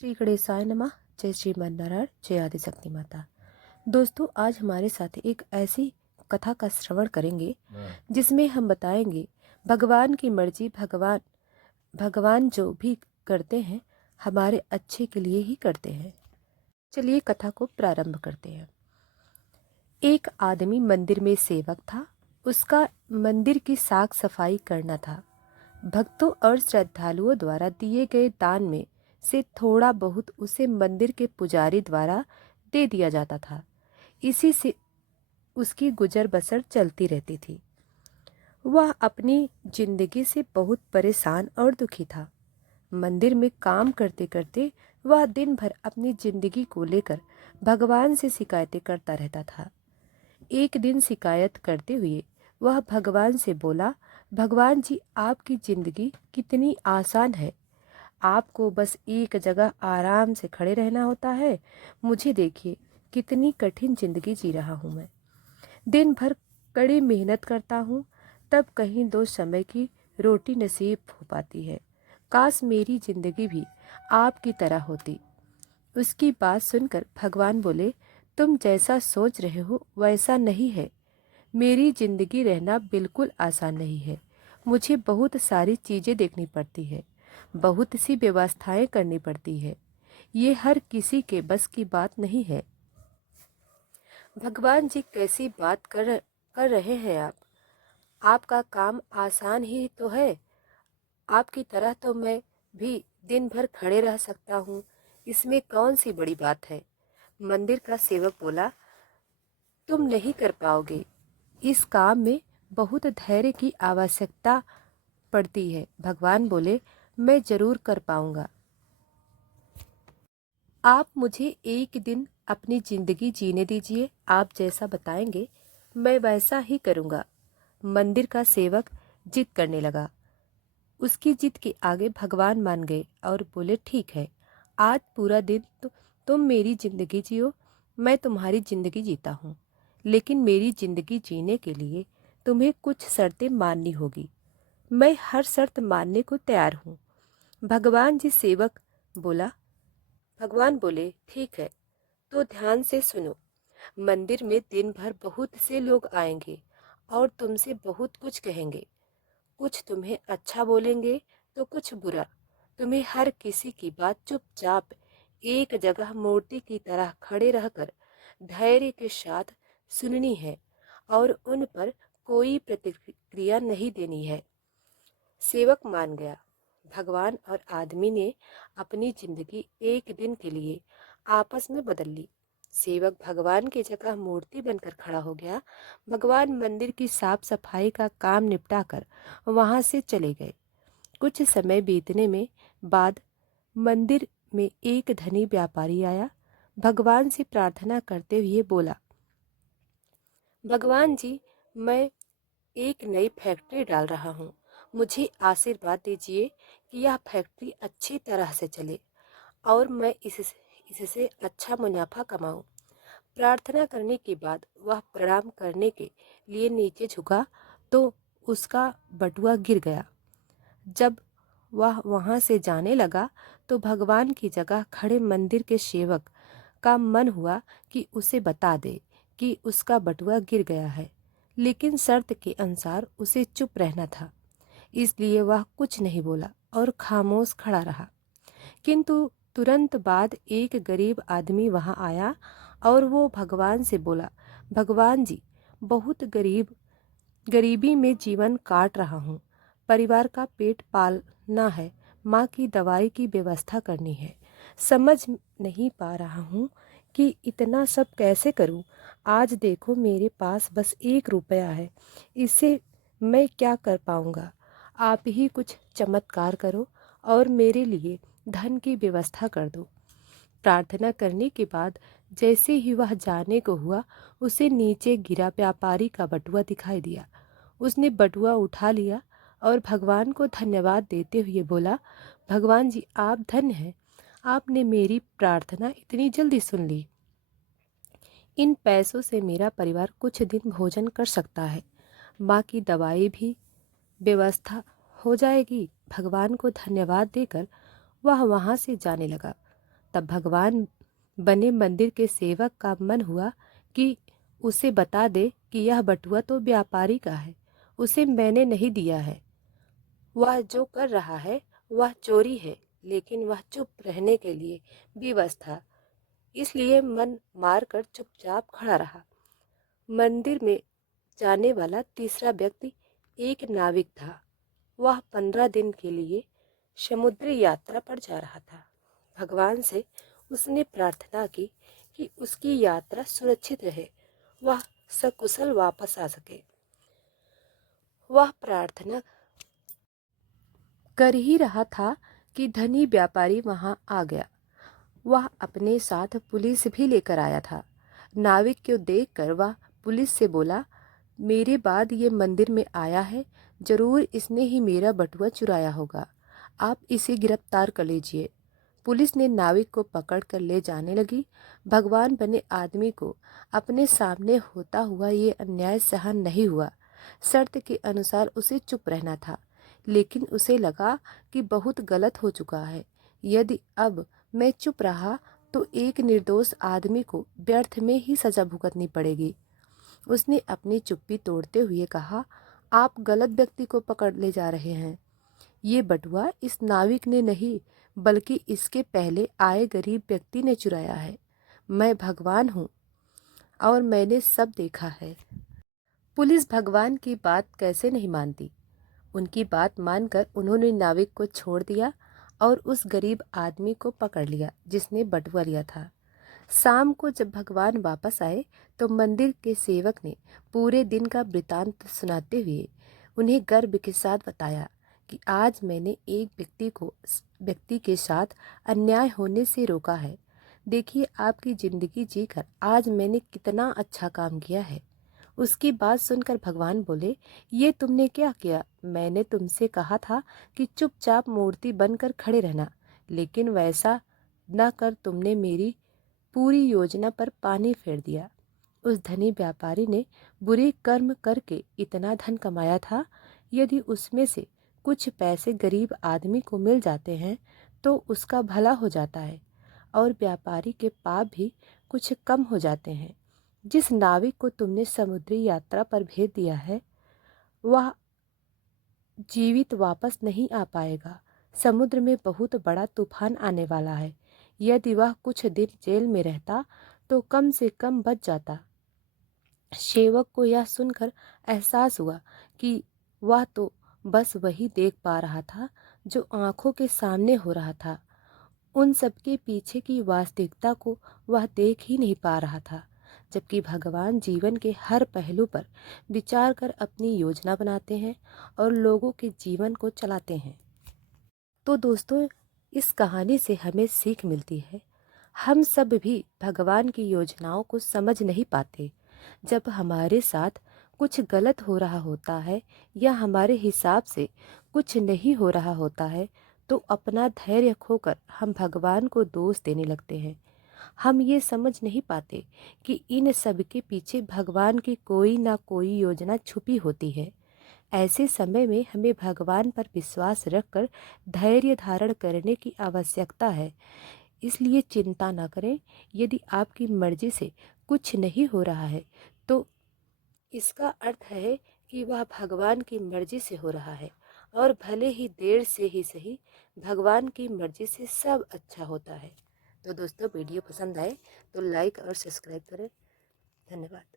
श्री गणेशाय नमः। जय श्रीमन नारायण, जय आदिशक्ति माता। दोस्तों, आज हमारे साथ एक ऐसी कथा का श्रवण करेंगे जिसमें हम बताएंगे भगवान की मर्जी। भगवान जो भी करते हैं हमारे अच्छे के लिए ही करते हैं। चलिए कथा को प्रारंभ करते हैं। एक आदमी मंदिर में सेवक था। उसका मंदिर की साफ सफाई करना था। भक्तों और श्रद्धालुओं द्वारा दिए गए दान में से थोड़ा बहुत उसे मंदिर के पुजारी द्वारा दे दिया जाता था। इसी से उसकी गुजर बसर चलती रहती थी। वह अपनी जिंदगी से बहुत परेशान और दुखी था। मंदिर में काम करते करते वह दिन भर अपनी जिंदगी को लेकर भगवान से शिकायतें करता रहता था। एक दिन शिकायत करते हुए वह भगवान से बोला, भगवान जी, आपकी जिंदगी कितनी आसान है। आपको बस एक जगह आराम से खड़े रहना होता है। मुझे देखिए, कितनी कठिन जिंदगी जी रहा हूँ मैं। दिन भर कड़ी मेहनत करता हूँ, तब कहीं दो समय की रोटी नसीब हो पाती है। काश मेरी जिंदगी भी आपकी तरह होती। उसकी बात सुनकर भगवान बोले, तुम जैसा सोच रहे हो वैसा नहीं है। मेरी जिंदगी रहना बिल्कुल आसान नहीं है। मुझे बहुत सारी चीज़ें देखनी पड़ती है, बहुत सी व्यवस्थाएं करनी पड़ती है। ये हर किसी के बस की बात नहीं है। भगवान जी, कैसी बात कर रहे हैं आप? आपका काम आसान ही तो है। आपकी तरह तो मैं भी दिन भर खड़े रह सकता हूँ। इसमें कौन सी बड़ी बात है? मंदिर का सेवक बोला, तुम नहीं कर पाओगे। इस काम में बहुत धैर्य की आवश्यकता पड़ती है। भगवान बोले, मैं जरूर कर पाऊंगा। आप मुझे एक दिन अपनी जिंदगी जीने दीजिए। आप जैसा बताएंगे मैं वैसा ही करूंगा। मंदिर का सेवक जिद करने लगा। उसकी जिद के आगे भगवान मान गए और बोले, ठीक है, आज पूरा दिन तुम मेरी जिंदगी जियो। मैं तुम्हारी जिंदगी जीता हूँ, लेकिन मेरी जिंदगी जीने के लिए तुम्हें कुछ शर्तें माननी होगी। मैं हर शर्त मानने को तैयार हूँ। भगवान जी सेवक बोला भगवान बोले, ठीक है, तो ध्यान से सुनो। मंदिर में दिन भर बहुत से लोग आएंगे और तुमसे बहुत कुछ कहेंगे। कुछ तुम्हें अच्छा बोलेंगे तो कुछ बुरा। तुम्हें हर किसी की बात चुपचाप एक जगह मूर्ति की तरह खड़े रहकर धैर्य के साथ सुननी है और उन पर कोई प्रतिक्रिया नहीं देनी है। सेवक मान गया। भगवान और आदमी ने अपनी जिंदगी एक दिन के लिए आपस में बदल ली। सेवक भगवान की जगह मूर्ति बनकर खड़ा हो गया। भगवान मंदिर की साफ सफाई का काम निपटाकर वहां से चले गए। कुछ समय बीतने में बाद मंदिर में एक धनी व्यापारी आया। भगवान से प्रार्थना करते हुए बोला, भगवान जी, मैं एक नई फैक्ट्री डाल रहा हूँ। मुझे आशीर्वाद दीजिए कि यह फैक्ट्री अच्छी तरह से चले और मैं इससे अच्छा मुनाफा कमाऊं। प्रार्थना करने के बाद वह प्रणाम करने के लिए नीचे झुका तो उसका बटुआ गिर गया। जब वह वहां से जाने लगा तो भगवान की जगह खड़े मंदिर के सेवक का मन हुआ कि उसे बता दे कि उसका बटुआ गिर गया है, लेकिन शर्त के अनुसार उसे चुप रहना था। इसलिए वह कुछ नहीं बोला और खामोश खड़ा रहा। किंतु तुरंत बाद एक गरीब आदमी वहां आया और वो भगवान से बोला, भगवान जी, बहुत गरीबी में जीवन काट रहा हूँ। परिवार का पेट पालना है, माँ की दवाई की व्यवस्था करनी है। समझ नहीं पा रहा हूँ कि इतना सब कैसे करूँ। आज देखो, मेरे पास बस 1 रुपया है। इससे मैं क्या कर पाऊँगा? आप ही कुछ चमत्कार करो और मेरे लिए धन की व्यवस्था कर दो। प्रार्थना करने के बाद जैसे ही वह जाने को हुआ, उसे नीचे गिरा व्यापारी का बटुआ दिखाई दिया। उसने बटुआ उठा लिया और भगवान को धन्यवाद देते हुए बोला, भगवान जी, आप धन्य हैं। आपने मेरी प्रार्थना इतनी जल्दी सुन ली। इन पैसों से मेरा परिवार कुछ दिन भोजन कर सकता है। माँ की दवाई भी व्यवस्था हो जाएगी। भगवान को धन्यवाद देकर वह वहां से जाने लगा। तब भगवान बने मंदिर के सेवक का मन हुआ कि उसे बता दे कि यह बटुआ तो व्यापारी का है, उसे मैंने नहीं दिया है। वह जो कर रहा है वह चोरी है, लेकिन वह चुप रहने के लिए विवश था, इसलिए मन मारकर चुपचाप खड़ा रहा। मंदिर में जाने वाला तीसरा व्यक्ति एक नाविक था। वह 15 दिन के लिए समुद्री यात्रा पर जा रहा था। भगवान से उसने प्रार्थना की कि उसकी यात्रा सुरक्षित रहे, वह सकुशल वापस आ सके। वह प्रार्थना कर ही रहा था कि धनी व्यापारी वहां आ गया। वह अपने साथ पुलिस भी लेकर आया था। नाविक को देखकर वह पुलिस से बोला, मेरे बाद ये मंदिर में आया है, जरूर इसने ही मेरा बटुआ चुराया होगा, आप इसे गिरफ्तार कर लीजिए। पुलिस ने नाविक को पकड़ कर ले जाने लगी। भगवान बने आदमी को अपने सामने होता हुआ ये अन्याय सहन नहीं हुआ। शर्त के अनुसार उसे चुप रहना था, लेकिन उसे लगा कि बहुत गलत हो चुका है। यदि अब मैं चुप रहा तो एक निर्दोष आदमी को व्यर्थ में ही सजा भुगतनी पड़ेगी। उसने अपनी चुप्पी तोड़ते हुए कहा, आप गलत व्यक्ति को पकड़ ले जा रहे हैं। ये बटुआ इस नाविक ने नहीं, बल्कि इसके पहले आए गरीब व्यक्ति ने चुराया है। मैं भगवान हूँ और मैंने सब देखा है। पुलिस भगवान की बात कैसे नहीं मानती। उनकी बात मानकर उन्होंने नाविक को छोड़ दिया और उस गरीब आदमी को पकड़ लिया जिसने बटुआ लिया था। शाम को जब भगवान वापस आए तो मंदिर के सेवक ने पूरे दिन का वृतांत सुनाते हुए उन्हें गर्व के साथ बताया कि आज मैंने एक व्यक्ति के साथ अन्याय होने से रोका है। देखिए, आपकी जिंदगी जीकर आज मैंने कितना अच्छा काम किया है। उसकी बात सुनकर भगवान बोले, ये तुमने क्या किया? मैंने तुमसे कहा था कि चुपचाप मूर्ति बनकर खड़े रहना, लेकिन वैसा न कर तुमने मेरी पूरी योजना पर पानी फेर दिया। उस धनी व्यापारी ने बुरे कर्म करके इतना धन कमाया था। यदि उसमें से कुछ पैसे गरीब आदमी को मिल जाते हैं तो उसका भला हो जाता है और व्यापारी के पाप भी कुछ कम हो जाते हैं। जिस नाविक को तुमने समुद्री यात्रा पर भेज दिया है वह जीवित वापस नहीं आ पाएगा। समुद्र में बहुत बड़ा तूफान आने वाला है। यदि वह कुछ दिन जेल में रहता तो कम से कम बच जाता। सेवक को यह सुनकर एहसास हुआ कि वह तो बस वही देख पा रहा था जो आंखों के सामने हो रहा था। उन सबके पीछे की वास्तविकता को वह देख ही नहीं पा रहा था। जबकि भगवान जीवन के हर पहलू पर विचार कर अपनी योजना बनाते हैं और लोगों के जीवन को चलाते हैं। तो दोस्तों, इस कहानी से हमें सीख मिलती है। हम सब भी भगवान की योजनाओं को समझ नहीं पाते। जब हमारे साथ कुछ गलत हो रहा होता है या हमारे हिसाब से कुछ नहीं हो रहा होता है तो अपना धैर्य खोकर हम भगवान को दोष देने लगते हैं। हम ये समझ नहीं पाते कि इन सब के पीछे भगवान की कोई ना कोई योजना छुपी होती है। ऐसे समय में हमें भगवान पर विश्वास रखकर धैर्य धारण करने की आवश्यकता है। इसलिए चिंता न करें। यदि आपकी मर्जी से कुछ नहीं हो रहा है तो इसका अर्थ है कि वह भगवान की मर्जी से हो रहा है, और भले ही देर से ही सही, भगवान की मर्जी से सब अच्छा होता है। तो दोस्तों, वीडियो पसंद आए तो लाइक और सब्सक्राइब करें। धन्यवाद।